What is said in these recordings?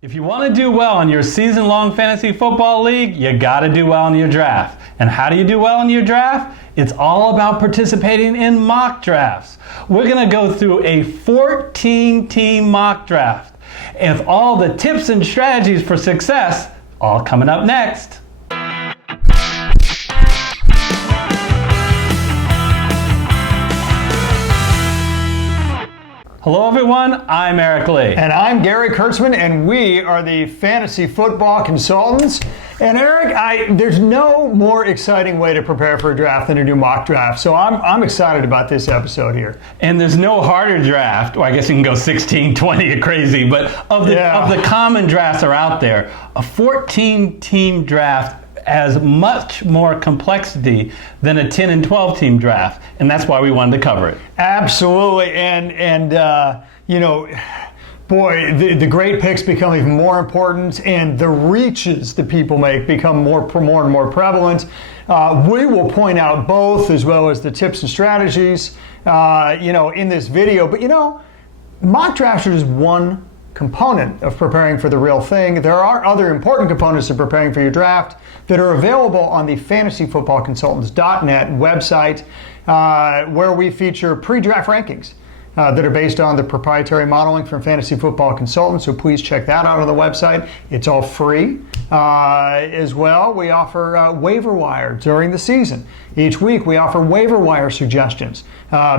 If you want to do well in your season-long fantasy football league, you got to do well in your draft. And how do you do well in your draft? It's all about participating in mock drafts. We're going to go through a 14-team mock draft and all the tips and strategies for success, all coming up next. Hello everyone, I'm Eric Lee. And I'm Gary Kurtzman, and we are the Fantasy Football Consultants. And Eric, there's no more exciting way to prepare for a draft than to do mock draft. So I'm excited about this episode here. And there's no harder draft, or I guess you can go 16, 20, crazy, but of the common drafts are out there, a 14-team draft has much more complexity than a 10 and 12 team draft, and that's why we wanted to cover it. Absolutely, and you know, boy, the great picks become even more important, and the reaches that people make become more and more prevalent. We will point out both, as well as the tips and strategies, in this video. But mock drafts are just one component of preparing for the real thing. There are other important components of preparing for your draft that are available on the fantasyfootballconsultants.net website, where we feature pre-draft rankings that are based on the proprietary modeling from Fantasy Football Consultants. So please check that out on the website. It's all free. As well, we offer waiver wire during the season. Each week we offer waiver wire suggestions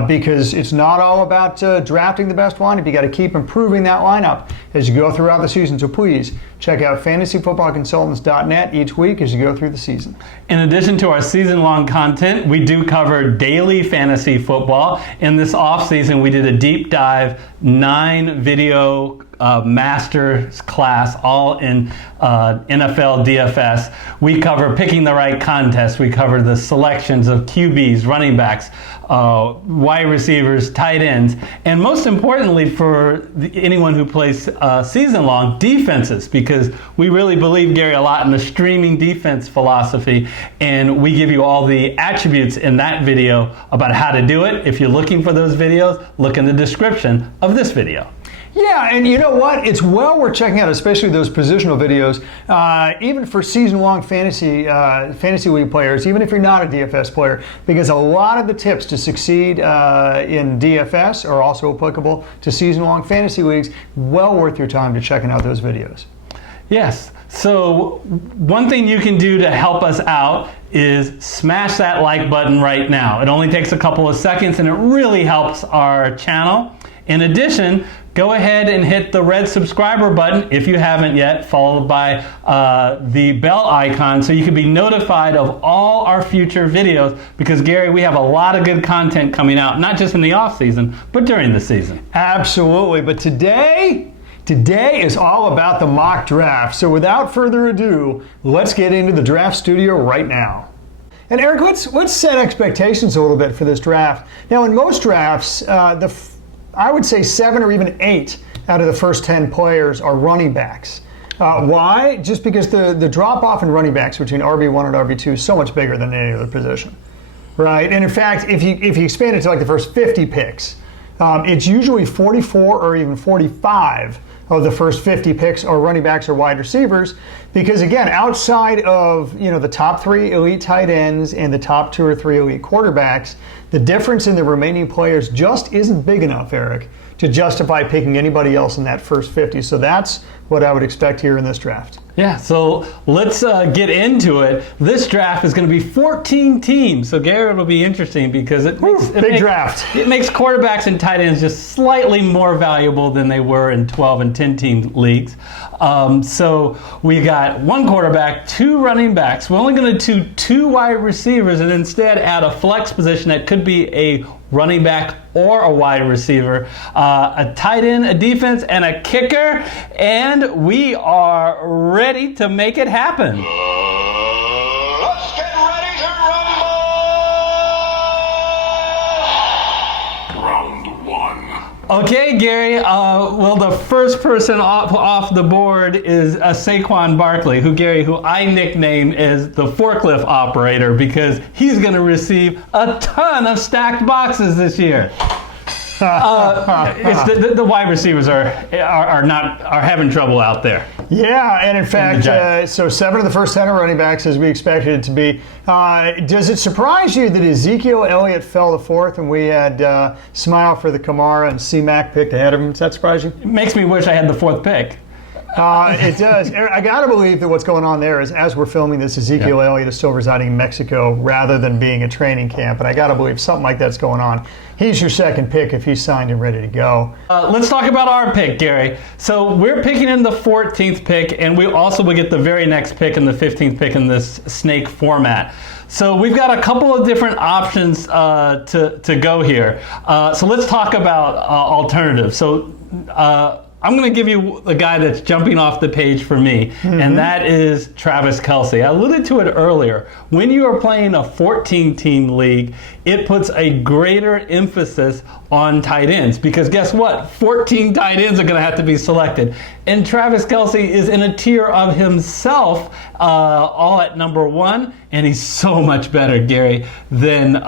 because it's not all about drafting the best lineup. You got to keep improving that lineup as you go throughout the season. So please check out fantasyfootballconsultants.net each week as you go through the season. In addition to our season-long content, we do cover daily fantasy football. In this off-season, we did a deep dive 9-video master class, all in NFL DFS. We cover picking the right contest. We cover the selections of QBs, running backs, wide receivers, tight ends, and most importantly for anyone who plays season long, defenses, because we really believe, Gary, a lot in the streaming defense philosophy, and we give you all the attributes in that video about how to do it. If you're looking for those videos, look in the description of this video. Yeah, and you know what? It's well worth checking out, especially those positional videos, even for season-long fantasy league players, even if you're not a DFS player, because a lot of the tips to succeed in DFS are also applicable to season-long fantasy leagues. Well worth your time to checking out those videos. Yes. So one thing you can do to help us out is smash that like button right now. It only takes a couple of seconds, and it really helps our channel. In addition, go ahead and hit the red subscriber button if you haven't yet, followed by the bell icon so you can be notified of all our future videos, because Gary, we have a lot of good content coming out, not just in the off season, but during the season. Absolutely, but today is all about the mock draft. So without further ado, let's get into the draft studio right now. And Eric, let's set expectations a little bit for this draft. Now, in most drafts, I would say 7 or even 8 out of the first 10 players are running backs. Why? Just because the drop-off in running backs between RB1 and RB2 is so much bigger than any other position, right? And in fact, if you expand it to like the first 50 picks, it's usually 44 or even 45 of the first 50 picks are running backs or wide receivers, because again, outside of the top 3 elite tight ends and the top 2 or 3 elite quarterbacks, the difference in the remaining players just isn't big enough, Eric, to justify picking anybody else in that first 50. So that's what I would expect here in this draft. Yeah, so let's get into it. This draft is going to be 14 teams. So, Gary, it'll be interesting because it makes quarterbacks and tight ends just slightly more valuable than they were in 12 and 10 team leagues. So we got 1 quarterback, 2 running backs. We're only going to do 2 wide receivers and instead add a flex position that could be a running back or a wide receiver, a tight end, a defense, and a kicker, and we are ready to make it happen. Let's get ready to rumble! Round 1. Okay, Gary, well, the first person off the board is Saquon Barkley, who I nickname as the forklift operator because he's going to receive a ton of stacked boxes this year. It's the wide receivers are having trouble out there. Yeah, and in fact, so 7 of the first 10 are running backs as we expected it to be. Does it surprise you that Ezekiel Elliott fell to 4th and we had Smile for the Kamara and C-Mac picked ahead of him? Does that surprise you? It makes me wish I had the 4th pick. It does. I got to believe that what's going on there is as we're filming this, Ezekiel Elliott is still residing in Mexico rather than being at training camp. And I got to believe something like that's going on. He's your second pick if he's signed and ready to go. Let's talk about our pick, Gary. So we're picking in the 14th pick, and we also will get the very next pick and the 15th pick in this snake format. So we've got a couple of different options to go here. So let's talk about alternatives. So I'm going to give you the guy that's jumping off the page for me, and that is Travis Kelce. I alluded to it earlier. When you are playing a 14-team league, it puts a greater emphasis on tight ends because guess what? 14 tight ends are going to have to be selected. And Travis Kelce is in a tier of himself, all at number 1, and he's so much better, Gary, than the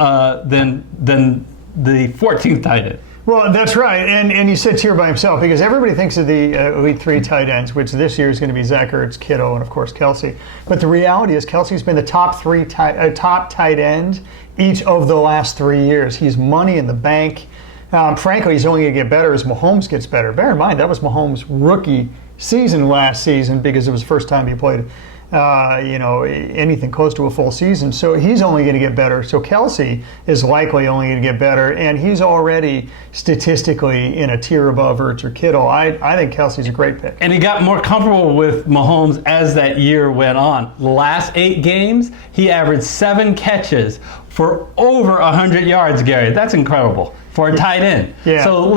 14th tight end. Well, that's right, and he sits here by himself because everybody thinks of the Elite 3 tight ends, which this year is going to be Zach Ertz, Kittle, and of course Kelce. But the reality is Kelce's been the top tight end each of the last 3 years. He's money in the bank. Frankly, he's only going to get better as Mahomes gets better. Bear in mind, that was Mahomes' rookie season last season because it was the first time he played anything close to a full season. So he's only going to get better. So Kelce is likely only going to get better, and he's already statistically in a tier above Ertz or Kittle. I think Kelce's a great pick. And he got more comfortable with Mahomes as that year went on. The last 8 games, he averaged 7 catches for over 100 yards, Gary. That's incredible for a tight end. Yeah. So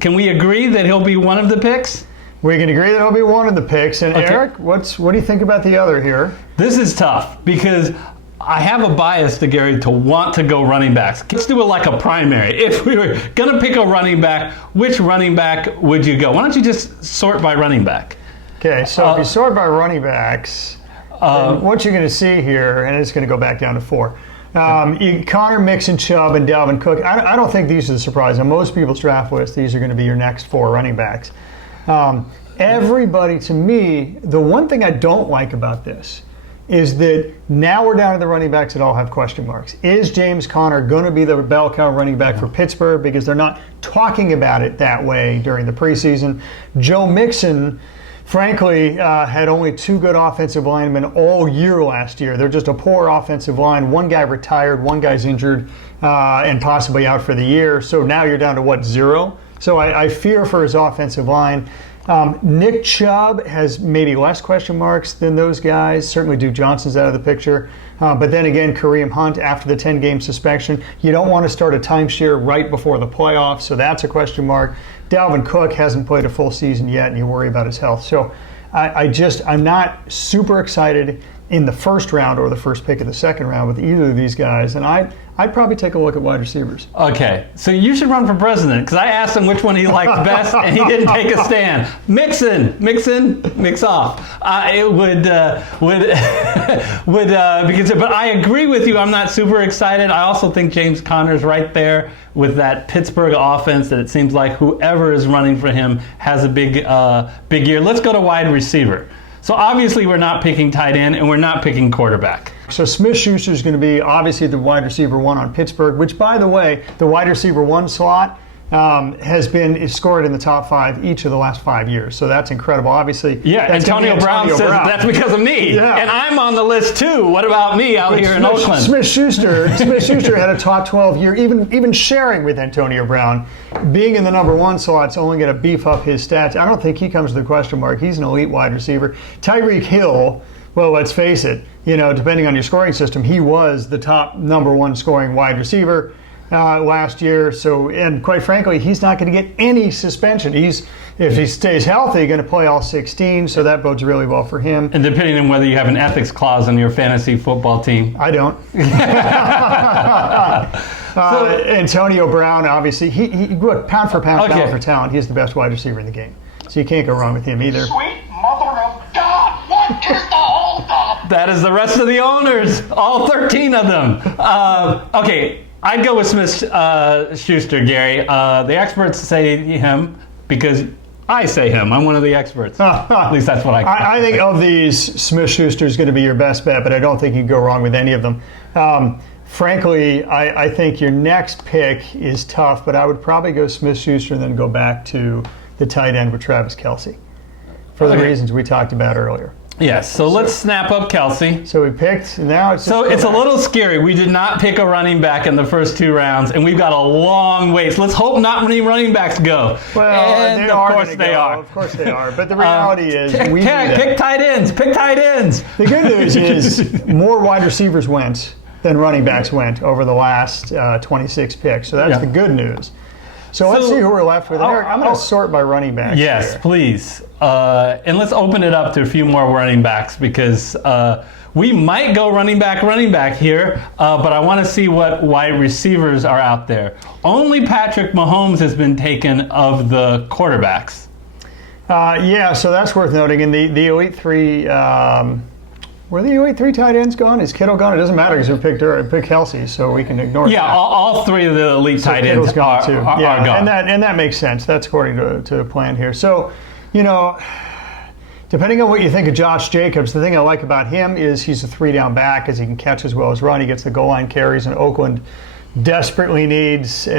can we agree that he'll be one of the picks? We can agree that he'll be one of the picks. And okay. Eric, what do you think about the other here? This is tough because I have a bias to Gary to want to go running backs. Let's do it like a primary. If we were going to pick a running back, which running back would you go? Why don't you just sort by running back? Okay, so if you sort by running backs, what you're going to see here, and it's going to go back down to 4. Connor, Mixon, Chubb, and Dalvin Cook. I don't think these are the surprise. On most people's draft list, these are going to be your next 4 running backs. Everybody, to me, the one thing I don't like about this is that now we're down to the running backs that all have question marks. Is James Conner going to be the bell cow running back for Pittsburgh? Because they're not talking about it that way during the preseason. Joe Mixon, frankly, had only 2 good offensive linemen all year last year. They're just a poor offensive line. One guy retired, one guy's injured, and possibly out for the year. So now you're down to, 0? So I fear for his offensive line. Nick Chubb has maybe less question marks than those guys. Certainly Duke Johnson's out of the picture. But then again, Kareem Hunt after the 10-game suspension. You don't want to start a timeshare right before the playoffs, so that's a question mark. Dalvin Cook hasn't played a full season yet, and you worry about his health. So I'm not super excited in the first round or the first pick of the second round with either of these guys. And I'd probably take a look at wide receivers. Okay, so you should run for president because I asked him which one he liked best, and he didn't take a stand. Mix off. It would because, but I agree with you. I'm not super excited. I also think James Conner's right there with that Pittsburgh offense. That it seems like whoever is running for him has a big year. Let's go to wide receiver. So obviously we're not picking tight end and we're not picking quarterback. So Smith-Schuster is going to be obviously the wide receiver 1 on Pittsburgh, which, by the way, the wide receiver 1 slot has been scored in the top 5 each of the last 5 years. So that's incredible. Obviously, yeah. Antonio Brown says that's because of me, and I'm on the list too. What about me out here in Oakland? Smith-Schuster had a top 12 year, even sharing with Antonio Brown. Being in the number 1 slot is only going to beef up his stats. I don't think he comes to the question mark. He's an elite wide receiver. Tyreek Hill. Well, let's face it, depending on your scoring system, he was the top number 1 scoring wide receiver last year. So, and quite frankly, he's not going to get any suspension. If he stays healthy, going to play all 16, so that bodes really well for him. And depending on whether you have an ethics clause on your fantasy football team. I don't. Antonio Brown, obviously, he pound for pound, talent for talent, he's the best wide receiver in the game. So you can't go wrong with him either. Sweet mother of God, what is the holdup? That is the rest of the owners, all 13 of them. Okay, I'd go with Smith-Schuster, Gary. The experts say him because I say him. I'm one of the experts. At least that's what I think of these, Smith-Schuster is going to be your best bet, but I don't think you can go wrong with any of them. Frankly, I think your next pick is tough, but I would probably go Smith-Schuster and then go back to the tight end with Travis Kelce for the reasons we talked about earlier. Yes, so let's snap up Kelce. So we picked, now it's So it's a little scary. We did not pick a running back in the first 2 rounds, and we've got a long wait. So let's hope not many running backs go. Well, and of course they are. Of course they are. But the reality is we pick tight ends. Pick tight ends. The good news is more wide receivers went than running backs went over the last 26 picks. So that's the good news. So let's see who we're left with. Eric, I'm going to sort by running backs. Yes, here. please. And let's open it up to a few more running backs because we might go running back here, but I want to see what wide receivers are out there. Only Patrick Mahomes has been taken of the quarterbacks. So that's worth noting. And the Elite Three, were the Elite Three tight ends gone? Is Kittle gone? It doesn't matter because we picked Kelce, so we can ignore that. Yeah, all 3 of the Elite tight ends are gone. And that makes sense. That's according to the plan here. So, depending on what you think of Josh Jacobs, the thing I like about him is he's a 3-down back as he can catch as well as run. He gets the goal line carries, and Oakland desperately needs an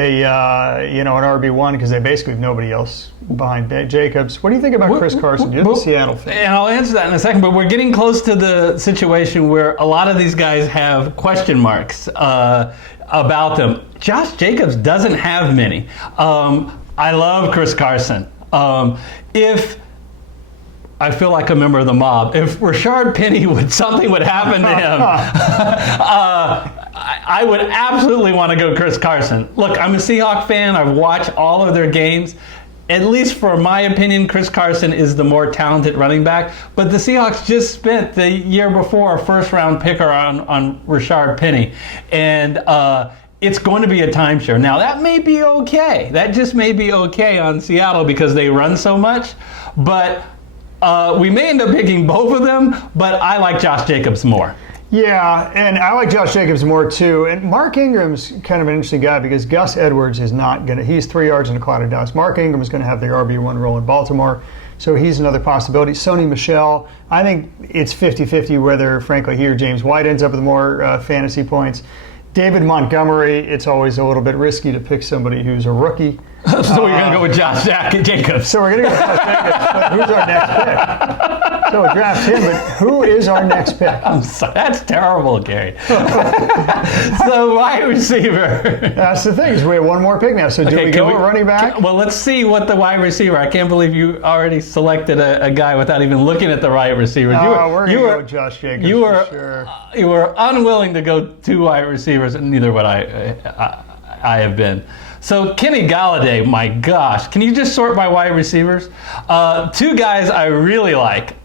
RB1 because they basically have nobody else behind Jacobs. What do you think about Chris Carson? You're the Seattle fan. And I'll answer that in a second, but we're getting close to the situation where a lot of these guys have question marks about them. Josh Jacobs doesn't have many. I love Chris Carson. If I feel like a member of the mob. If Rashard Penny something would happen to him, I would absolutely want to go Chris Carson. Look, I'm a Seahawks fan. I've watched all of their games. At least for my opinion, Chris Carson is the more talented running back. But the Seahawks just spent the year before a first-round picker on Rashard Penny. And it's going to be a timeshare. Now, that may be okay. That just may be okay on Seattle because they run so much. But we may end up picking both of them, but I like Josh Jacobs more. Yeah, and I like Josh Jacobs more too. And Mark Ingram's kind of an interesting guy because Gus Edwards is not going to, he's 3 yards in a cloud of dust. Mark Ingram is going to have the RB1 role in Baltimore, so he's another possibility. Sony Michel, I think it's 50-50 whether, frankly, he or James White ends up with more fantasy points. David Montgomery, it's always a little bit risky to pick somebody who's a rookie. So we're going to go with Josh Jacobs. So we're going to go with Josh Jacobs, but who's our next pick? So we'll draft him, but who is our next pick? That's terrible, Gary. So wide receiver. That's the thing, is we have one more pick now. So do we go running back? Well, let's see what the wide receiver. I can't believe you already selected a guy without even looking at the wide receiver. We're going to go with Josh Jacobs you were, for sure. You were unwilling to go 2 wide receivers, and neither would I have been. So Kenny Galladay, my gosh, can you just sort by wide receivers? 2 guys I really like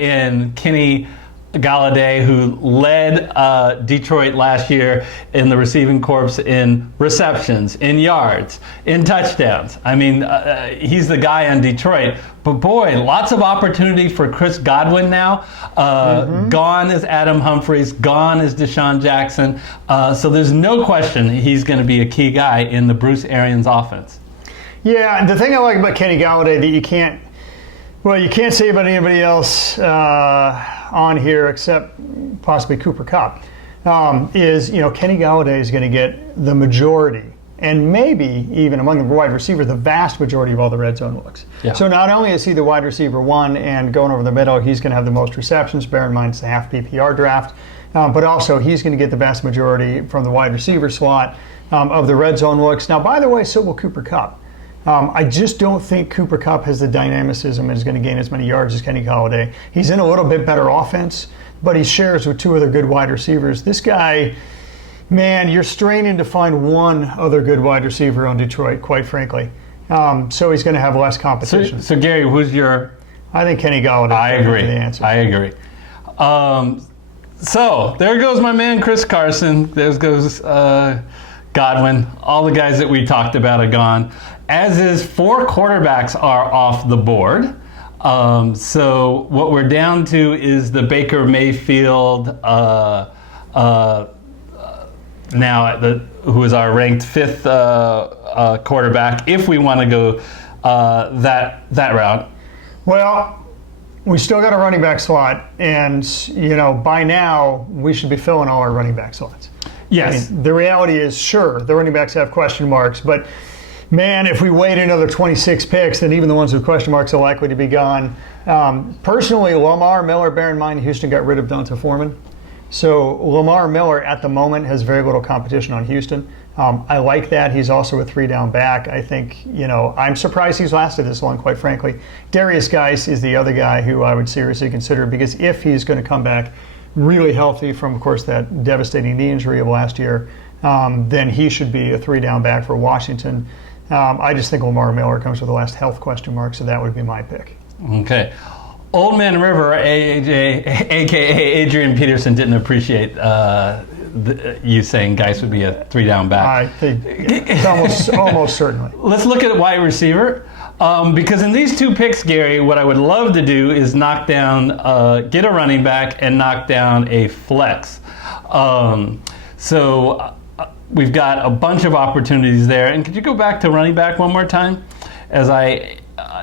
in Kenny Galladay, who led Detroit last year in the receiving corps in receptions, in yards, in touchdowns. I mean, he's the guy on Detroit. But boy, lots of opportunity for Chris Godwin now. Gone is Adam Humphries. Gone is Deshaun Jackson. So there's no question he's going to be a key guy in the Bruce Arians offense. Yeah, the thing I like about Kenny Galladay that you can't say about anybody else on here except possibly Cooper Kupp is, Kenny Galladay is going to get the majority, and maybe even among the wide receivers, the vast majority of all the red zone looks. Yeah. So not only is he the wide receiver 1 and going over the middle, he's going to have the most receptions, bear in mind it's a half PPR draft, but also he's going to get the vast majority from the wide receiver slot of the red zone looks. Now, by the way, so will Cooper Kupp. I just don't think Cooper Kupp has the dynamicism and is going to gain as many yards as Kenny Galladay. He's in a little bit better offense, but he shares with 2 other good wide receivers. This guy, man, you're straining to find one other good wide receiver on Detroit, quite frankly. So he's going to have less competition. So Gary, who's your... I think Kenny Galladay. I agree. The answer. I agree. So there goes my man Chris Carson. There goes Godwin. All the guys that we talked about are gone. As is, 4 quarterbacks are off the board. So what we're down to is the Baker Mayfield. Now, who is our ranked 5th quarterback, if we want to go that route. Well, we still got a running back slot, and by now we should be filling all our running back slots. Yes. I mean, the reality is, sure, the running backs have question marks, but man, if we wait another 26 picks, then even the ones with question marks are likely to be gone. Personally, Lamar Miller, bear in mind, Houston got rid of Donta Foreman. So Lamar Miller at the moment has very little competition on Houston. I like that. He's also a 3-down back. I think, I'm surprised he's lasted this long, quite frankly. Darius Geis is the other guy who I would seriously consider, because if he's going to come back really healthy from, of course, that devastating knee injury of last year, then he should be a 3-down back for Washington. I just think Lamar Miller comes with the last health question mark, so that would be my pick. Okay. Old Man River, a.k.a. Adrian Peterson, didn't appreciate you saying Geis would be a 3-down back. I think it's almost certainly. Let's look at wide receiver. Because in these 2 picks, Gary, what I would love to do is knock down, get a running back and knock down a flex. So we've got a bunch of opportunities there. And could you go back to running back one more time as I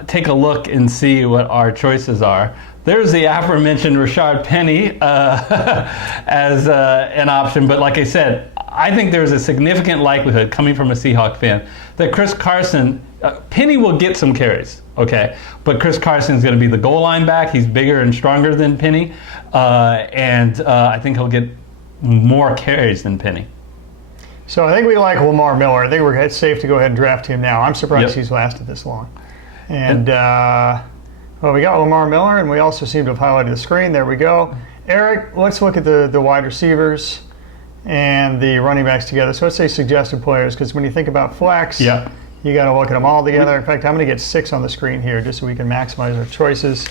take a look and see what our choices are? There's the aforementioned Rashad Penny as an option. But like I said, I think there's a significant likelihood, coming from a Seahawk fan, that Chris Carson, Penny will get some carries, okay? But Chris Carson is going to be the goal line back. He's bigger and stronger than Penny. And I think he'll get more carries than Penny. So I think we like Lamar Miller. I think it's safe to go ahead and draft him now. I'm surprised he's lasted this long. And, well, we got Lamar Miller, and we also seem to have highlighted the screen. There we go. Eric, let's look at the wide receivers and the running backs together. So let's say suggested players, because when you think about flex, you got to look at them all together. In fact, I'm going to get 6 on the screen here just so we can maximize our choices.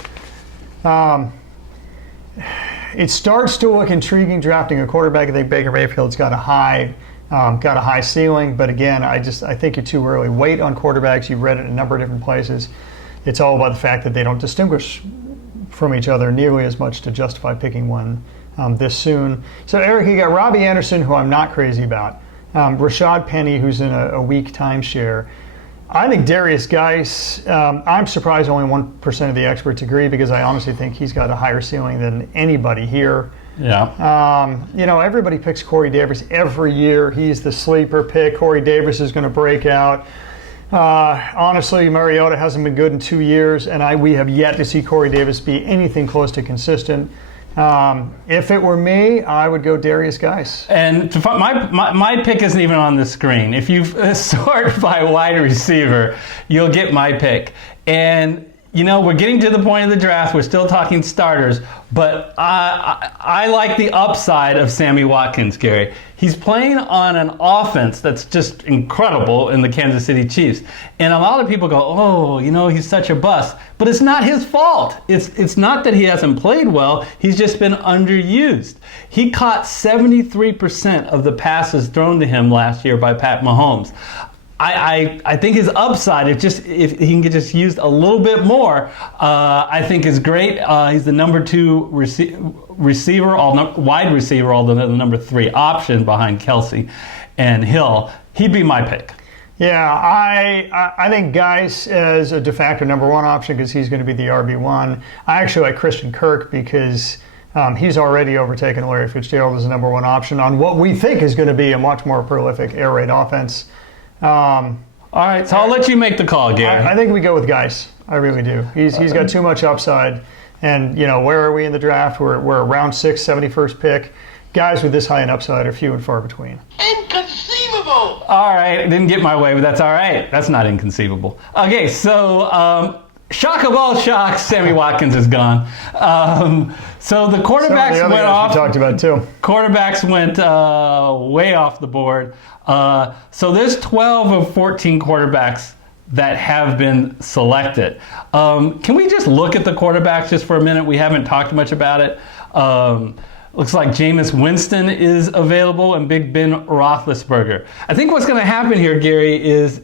It starts to look intriguing drafting a quarterback. I think Baker Mayfield's got a high ceiling, but again, I think you're too early. Wait on quarterbacks. You've read it in a number of different places. It's all about the fact that they don't distinguish from each other nearly as much to justify picking one this soon. So Eric, you got Robbie Anderson, who I'm not crazy about. Rashad Penny, who's in a weak timeshare. I think Darius Geis, I'm surprised only 1% of the experts agree, because I honestly think he's got a higher ceiling than anybody here. Yeah. Everybody picks Corey Davis every year. He's the sleeper pick. Corey Davis is going to break out. Honestly, Mariota hasn't been good in 2 years, and we have yet to see Corey Davis be anything close to consistent. If it were me, I would go Darius Geis. And my pick isn't even on the screen. If you sort by wide receiver, you'll get my pick. And we're getting to the point of the draft. We're still talking starters, but I like the upside of Sammy Watkins, Gary. He's playing on an offense that's just incredible in the Kansas City Chiefs. And a lot of people go, oh, he's such a bust. But it's not his fault. It's not that he hasn't played well. He's just been underused. He caught 73% of the passes thrown to him last year by Pat Mahomes. I think his upside, if he can get just used a little bit more, I think is great. He's the number 2 receiver, wide receiver, although the number 3 option behind Kelce and Hill. He'd be my pick. Yeah, I think Geis as a de facto number 1 option, because he's going to be the RB1. I actually like Christian Kirk because he's already overtaken Larry Fitzgerald as the number 1 option on what we think is going to be a much more prolific air raid offense. All right, so I'll let you make the call, Gary. I think we go with Geis. I really do. He's got too much upside. And, where are we in the draft? We're around 6, 71st pick. Guys with this high in upside are few and far between. Inconceivable! All right, I didn't get my way, but that's all right. That's not inconceivable. Okay, so shock of all shocks, Sammy Watkins is gone. So the quarterbacks went off. We talked about too. Quarterbacks went way off the board. So there's 12 of 14 quarterbacks that have been selected. Can we just look at the quarterbacks just for a minute? We haven't talked much about it. Looks like Jameis Winston is available and Big Ben Roethlisberger. I think what's going to happen here, Gary, is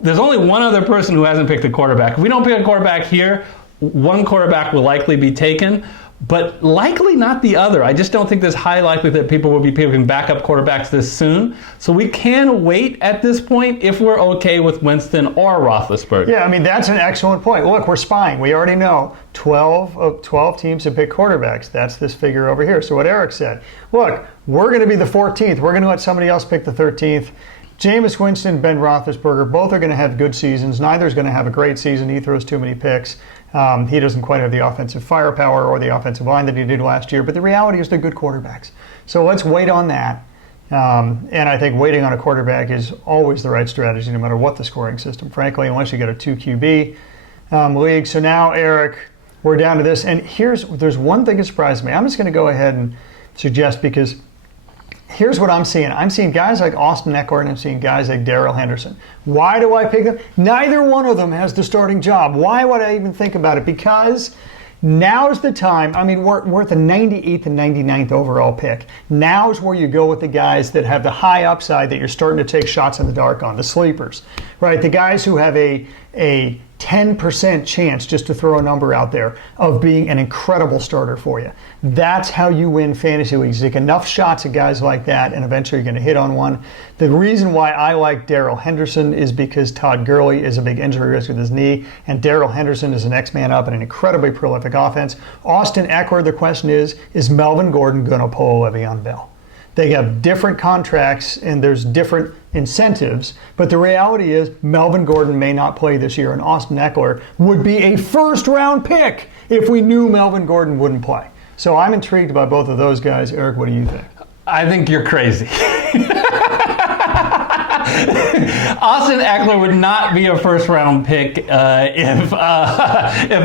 there's only one other person who hasn't picked a quarterback. If we don't pick a quarterback here, one quarterback will likely be taken. but likely not the other. I just don't think there's high likelihood that people will be picking backup quarterbacks this soon. So we can wait at this point if we're okay with Winston or Roethlisberger. Yeah, I mean, that's an excellent point. Look, we're spying. We already know 12 teams have picked quarterbacks. That's this figure over here. So what Eric said, look, we're going to be the 14th. We're going to let somebody else pick the 13th. Jameis Winston, Ben Roethlisberger, both are going to have good seasons. Neither is going to have a great season. He throws too many picks. He doesn't quite have the offensive firepower or the offensive line that he did last year. But the reality is they're good quarterbacks. So let's wait on that. And I think waiting on a quarterback is always the right strategy, no matter what the scoring system, frankly, unless you get a 2 QB league. So now, Eric, we're down to this. And there's one thing that surprised me. I'm just going to go ahead and suggest, because here's what I'm seeing. I'm seeing guys like Austin Eckler, and I'm seeing guys like Darrell Henderson. Why do I pick them? Neither one of them has the starting job. Why would I even think about it? Because now's the time. I mean, we're at the 98th and 99th overall pick. Now's where you go with the guys that have the high upside that you're starting to take shots in the dark on, the sleepers, right? The guys who have a 10% chance, just to throw a number out there, of being an incredible starter for you. That's how you win fantasy leagues. You take enough shots at guys like that, and eventually you're going to hit on one. The reason why I like Darrell Henderson is because Todd Gurley is a big injury risk with his knee, and Darrell Henderson is the next man up in an incredibly prolific offense. Austin Eckler, the question is Melvin Gordon going to pull Le'Veon Bell? They have different contracts and there's different incentives, but the reality is Melvin Gordon may not play this year, and Austin Eckler would be a first-round pick if we knew Melvin Gordon wouldn't play. So I'm intrigued by both of those guys. Eric, what do you think? I think you're crazy. Austin Eckler would not be a first-round pick if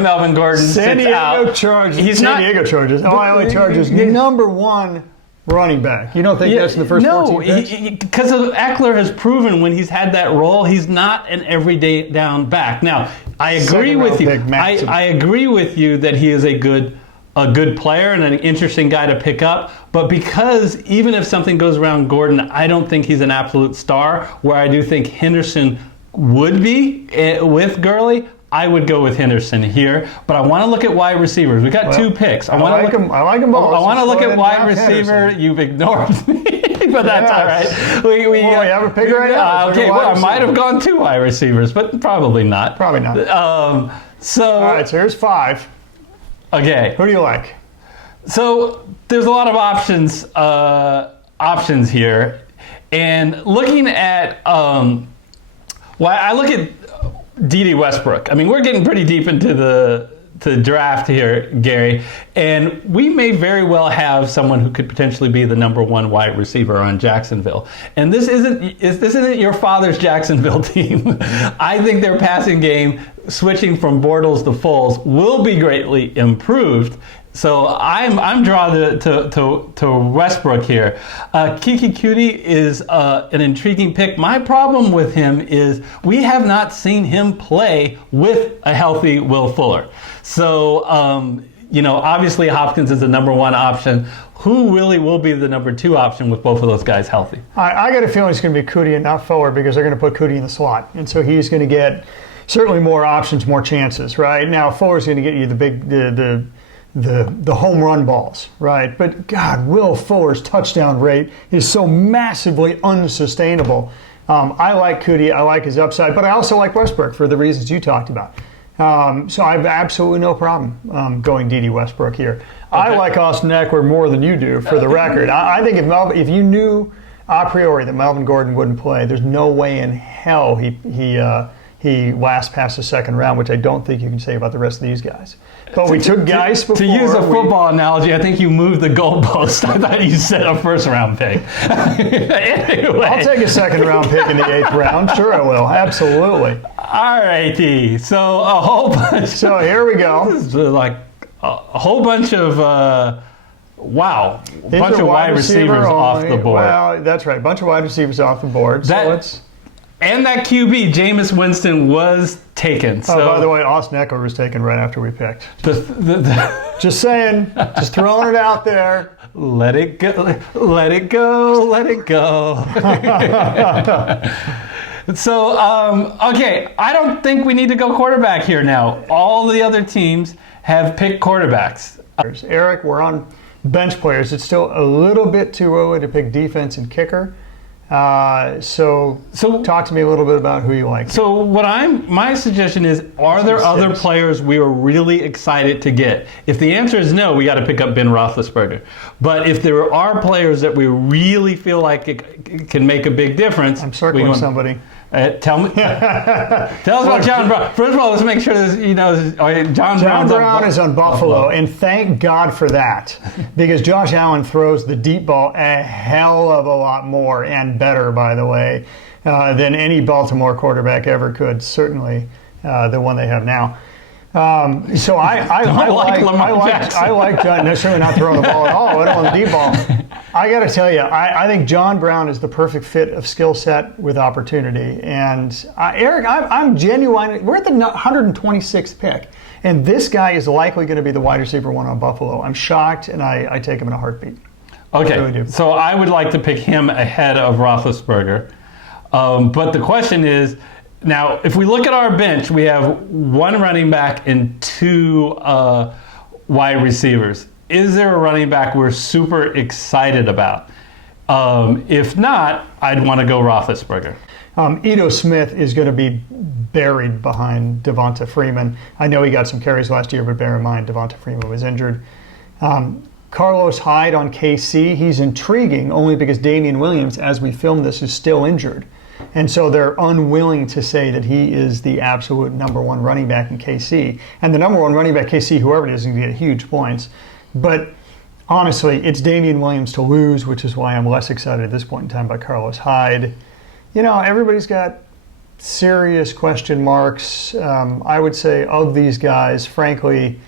Melvin Gordon sits out. San Diego Chargers. Ohio Chargers, number one running back. You don't think that's in the first 14 picks? No, because Eckler has proven when he's had that role, he's not an everyday down back. Now, I agree with you. I agree with you that he is a good player and an interesting guy to pick up. But because even if something goes around Gordon, I don't think he's an absolute star, where I do think Henderson would be with Gurley. I would go with Henderson here, but I want to look at wide receivers. We got 2 picks. I like them both. I want to look at wide receiver. Henderson. You've ignored me, but that's all right. We have a pick right now. Okay, I might have gone 2 wide receivers, but probably not. Probably not. All right, so here's 5. Okay. Who do you like? So there's a lot of options here, and looking at I look at D.D. Westbrook. I mean, we're getting pretty deep into the draft here, Gary, and we may very well have someone who could potentially be the number 1 wide receiver on Jacksonville. And this isn't your father's Jacksonville team. I think their passing game, switching from Bortles to Foles, will be greatly improved. So I'm drawn to Westbrook here. Kiki Cutie is an intriguing pick. My problem with him is we have not seen him play with a healthy Will Fuller. So, obviously Hopkins is the number 1 option. Who really will be the number 2 option with both of those guys healthy? I got a feeling it's going to be Cutie and not Fuller, because they're going to put Cutie in the slot. And so he's going to get certainly more options, more chances, right? Now, Fuller's going to get you the home run balls, right? But God, Will Fuller's touchdown rate is so massively unsustainable. I like Cutie, I like his upside, but I also like Westbrook for the reasons you talked about. So I have absolutely no problem going D.D. Westbrook here. Okay. I like Austin Eckler more than you do, for the record. I think if you knew a priori that Melvin Gordon wouldn't play, there's no way in hell he lasts past the second round, which I don't think you can say about the rest of these guys. But we took guys before. To use a football analogy, I think you moved the goalpost. I thought you said a first-round pick. Anyway. I'll take a second-round pick in the 8th round. Sure I will. Absolutely. All righty. So a whole bunch. So here we go. This is like a whole bunch of a bunch of wide receivers off the board. Well, that's right. A bunch of wide receivers off the board. And that QB, Jameis Winston, was taken. So, by the way, Austin Eckler was taken right after we picked. Just saying. Just throwing it out there. Let it go. Let it go. Let it go. So, okay, I don't think we need to go quarterback here now. All the other teams have picked quarterbacks. Eric, we're on bench players. It's still a little bit too early to pick defense and kicker. So talk to me a little bit about who you like. So my suggestion is, are there other players we are really excited to get? If the answer is no, we got to pick up Ben Roethlisberger. But if there are players that we really feel like it can make a big difference, I'm circling somebody. Tell me. Tell us about John Brown. First of all, let's make sure that John Brown is on Buffalo, and thank God for that, because Josh Allen throws the deep ball a hell of a lot more and better, by the way, than any Baltimore quarterback ever could. Certainly, the one they have now. So I like John, necessarily not throwing the ball at all. I don't want the deep ball. I got to tell you, I think John Brown is the perfect fit of skill set with opportunity. And Eric, I'm genuine. We're at the 126th pick, and this guy is likely going to be the wide receiver one on Buffalo. I'm shocked, and I take him in a heartbeat. Okay, I really do. So I would like to pick him ahead of Roethlisberger. But the question is, now, if we look at our bench, we have one running back and two wide receivers. Is there a running back we're super excited about? If not, I'd want to go Roethlisberger. Ito Smith is going to be buried behind Devonta Freeman. I know he got some carries last year, but bear in mind, Devonta Freeman was injured. Carlos Hyde on KC, he's intriguing only because Damian Williams, as we film this, is still injured. And so they're unwilling to say that he is the absolute number one running back in KC. And the number one running back KC, whoever it is going to get huge points. But honestly, it's Damian Williams to lose, which is why I'm less excited at this point in time about Carlos Hyde. Everybody's got serious question marks. I would say of these guys, frankly,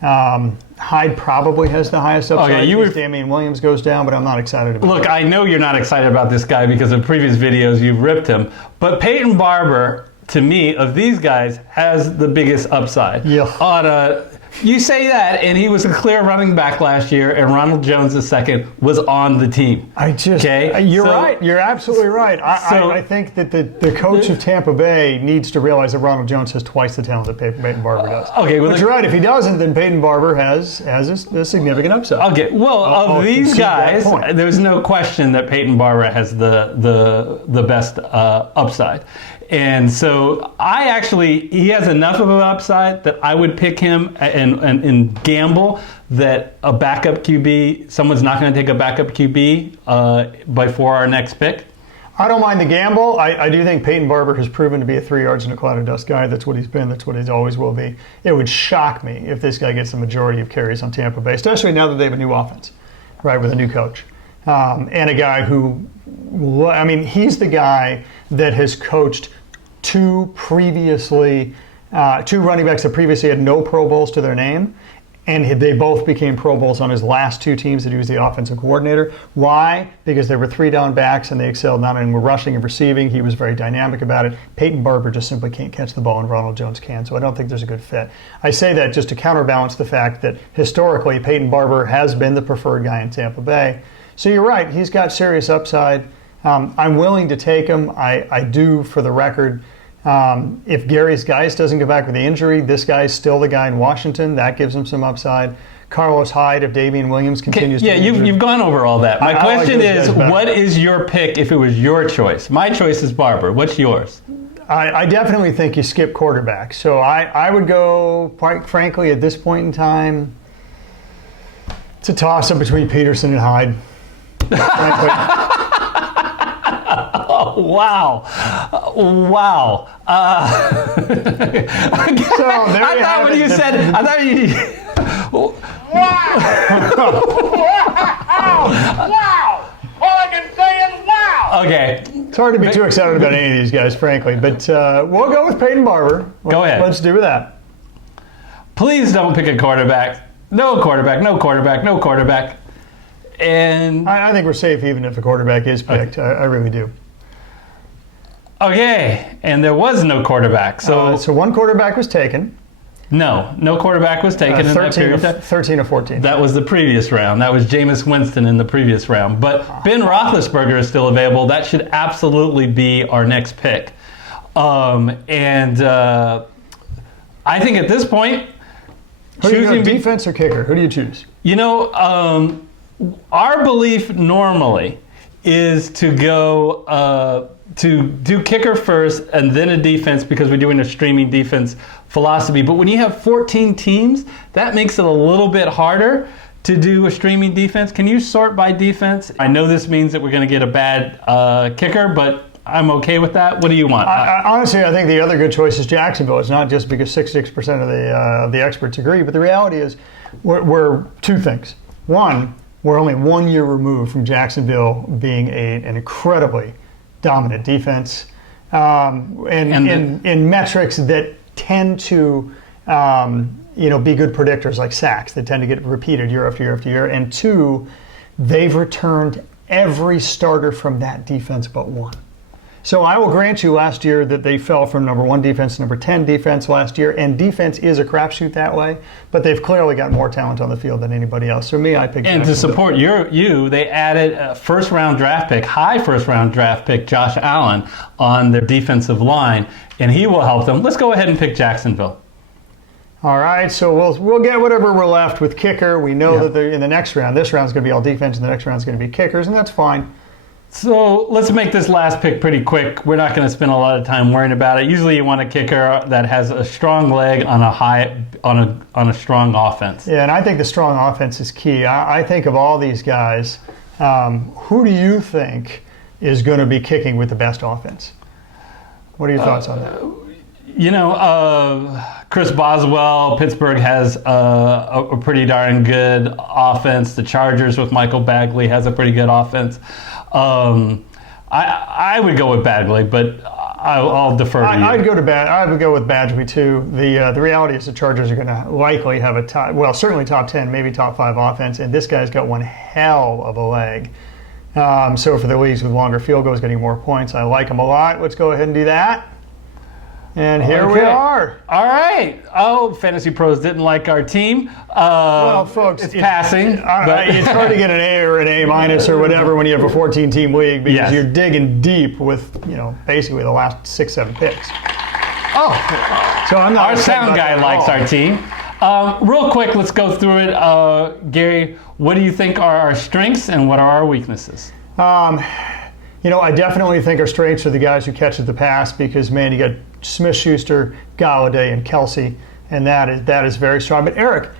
Hyde probably has the highest upside. Okay, Damian Williams goes down, but I'm not excited about it. Look, I know you're not excited about this guy because of previous videos you've ripped him, but Peyton Barber, to me, of these guys, has the biggest upside. Yeah. You say that, and he was a clear running back last year, and Ronald Jones II was on the team. You're right. You're absolutely right. I think that the coach of Tampa Bay needs to realize that Ronald Jones has twice the talent that Peyton Barber does. But you're right. If he doesn't, then Peyton Barber has a significant upside. Okay. Well, of these guys, there's no question that Peyton Barber has the best upside. And so he has enough of an upside that I would pick him and gamble that a backup QB, someone's not going to take a backup QB before our next pick. I don't mind the gamble. I do think Peyton Barber has proven to be a 3 yards in a cloud of dust guy. That's what he's been. That's what he always will be. It would shock me if this guy gets the majority of carries on Tampa Bay, especially now that they have a new offense, right, with a new coach. And a guy who, he's the guy that has coached two running backs that previously had no Pro Bowls to their name, and they both became Pro Bowls on his last two teams that he was the offensive coordinator. Why? Because they were 3 down backs and they excelled not only in rushing and receiving. He was very dynamic about it. Peyton Barber just simply can't catch the ball, and Ronald Jones can, so I don't think there's a good fit. I say that just to counterbalance the fact that historically Peyton Barber has been the preferred guy in Tampa Bay. So you're right, he's got serious upside. I'm willing to take him. I do, for the record. If Gary's Geist doesn't go back with the injury, this guy's still the guy in Washington. That gives him some upside. Carlos Hyde, if Damian Williams continues to be injured. You've gone over all that. My question is, what is your pick if it was your choice? My choice is Barber. What's yours? I definitely think you skip quarterback. So I would go, quite frankly, at this point in time, it's a toss-up between Peterson and Hyde. Wow. Wow! All I can say is wow! Okay. It's hard to be too excited about any of these guys, frankly, but we'll go with Peyton Barber. Go ahead. Let's do that. Please don't pick a quarterback. No quarterback, no quarterback, no quarterback. And I think we're safe even if a quarterback is picked. Okay. I really do. Okay, and there was no quarterback. So one quarterback was taken. No quarterback was taken in that period. 13 or 14. That was the previous round. That was Jameis Winston in the previous round. But Ben Roethlisberger is still available. That should absolutely be our next pick. I think at this point, Who do you go, choosing defense or kicker? Who do you choose? You know, our belief normally is to go to do kicker first and then a defense because we're doing a streaming defense philosophy. But when you have 14 teams, that makes it a little bit harder to do a streaming defense. Can you sort by defense? I know this means that we're going to get a bad kicker, but I'm okay with that. What do you want? Honestly, I think the other good choice is Jacksonville. It's not just because 66% of the experts agree, but the reality is we're two things. One, we're only 1 year removed from Jacksonville being an incredibly dominant defense, in metrics that tend to be good predictors like sacks that tend to get repeated year after year after year. And two, they've returned every starter from that defense but one. So I will grant you last year that they fell from number 1 defense to number 10 defense last year, and defense is a crapshoot that way, but they've clearly got more talent on the field than anybody else. For me, I picked And to support you, they added a first-round draft pick, high first-round draft pick, Josh Allen, on their defensive line, and he will help them. Let's go ahead and pick Jacksonville. All right, so we'll get whatever we're left with kicker. We know that they're in the next round. This round's going to be all defense, and the next round's going to be kickers, and that's fine. So let's make this last pick pretty quick. We're not going to spend a lot of time worrying about it. Usually you want a kicker that has a strong leg on a strong offense. Yeah, and I think the strong offense is key. I think of all these guys, who do you think is going to be kicking with the best offense? What are your thoughts on that? Chris Boswell, Pittsburgh has a pretty darn good offense. The Chargers with Michael Bagley has a pretty good offense. I would go with Bagley, but I'll defer to you. I would go with Bagley too. The reality is the Chargers are going to likely have certainly top 10, maybe top 5 offense, and this guy's got one hell of a leg. So for the leagues with longer field goals, getting more points, I like him a lot. Let's go ahead and do that. And here we are. All right. Oh, Fantasy Pros didn't like our team. Well, folks, it's passing. But it's hard to get an A or an A minus or whatever when you have a 14-team league because you're digging deep with, basically the last 6-7 picks. Oh, so I'm not. Our sound guy likes our team. Real quick, let's go through it. Gary, what do you think are our strengths and what are our weaknesses? I definitely think our strengths are the guys who catch the pass because, man, you got Smith-Schuster, Galladay, and Kelce, and that is very strong. But Eric,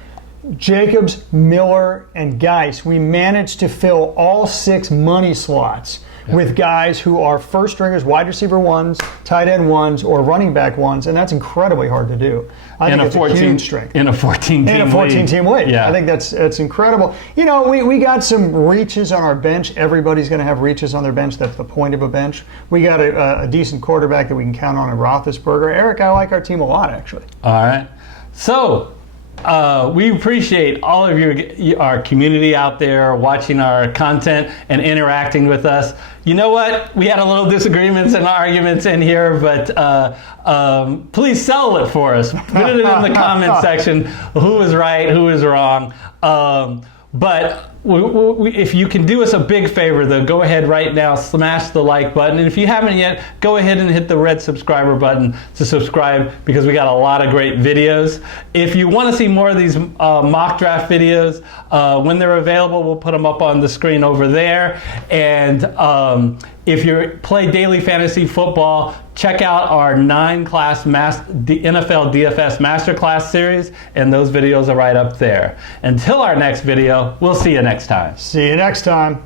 Jacobs, Miller, and Geis, we managed to fill all 6 money slots with guys who are first stringers, wide receiver 1s, tight end 1s, or running back 1s, and that's incredibly hard to do. I think it's a huge strength. In a 14-team league. Yeah. I think that's incredible. We got some reaches on our bench. Everybody's going to have reaches on their bench. That's the point of a bench. We got a decent quarterback that we can count on in Roethlisberger. Eric, I like our team a lot, actually. All right. So we appreciate all of our community out there watching our content and interacting with us. You know what? We had a little disagreements and arguments in here, but please settle it for us. Put it in the comment section. Who is right? Who is wrong? But if you can do us a big favor, though, go ahead right now, smash the like button. And if you haven't yet, go ahead and hit the red subscriber button to subscribe because we got a lot of great videos. If you want to see more of these mock draft videos, when they're available, we'll put them up on the screen over there. And if you play daily fantasy football, check out our 9-class NFL DFS Master Class series, and those videos are right up there. Until our next video, we'll see you next time. See you next time.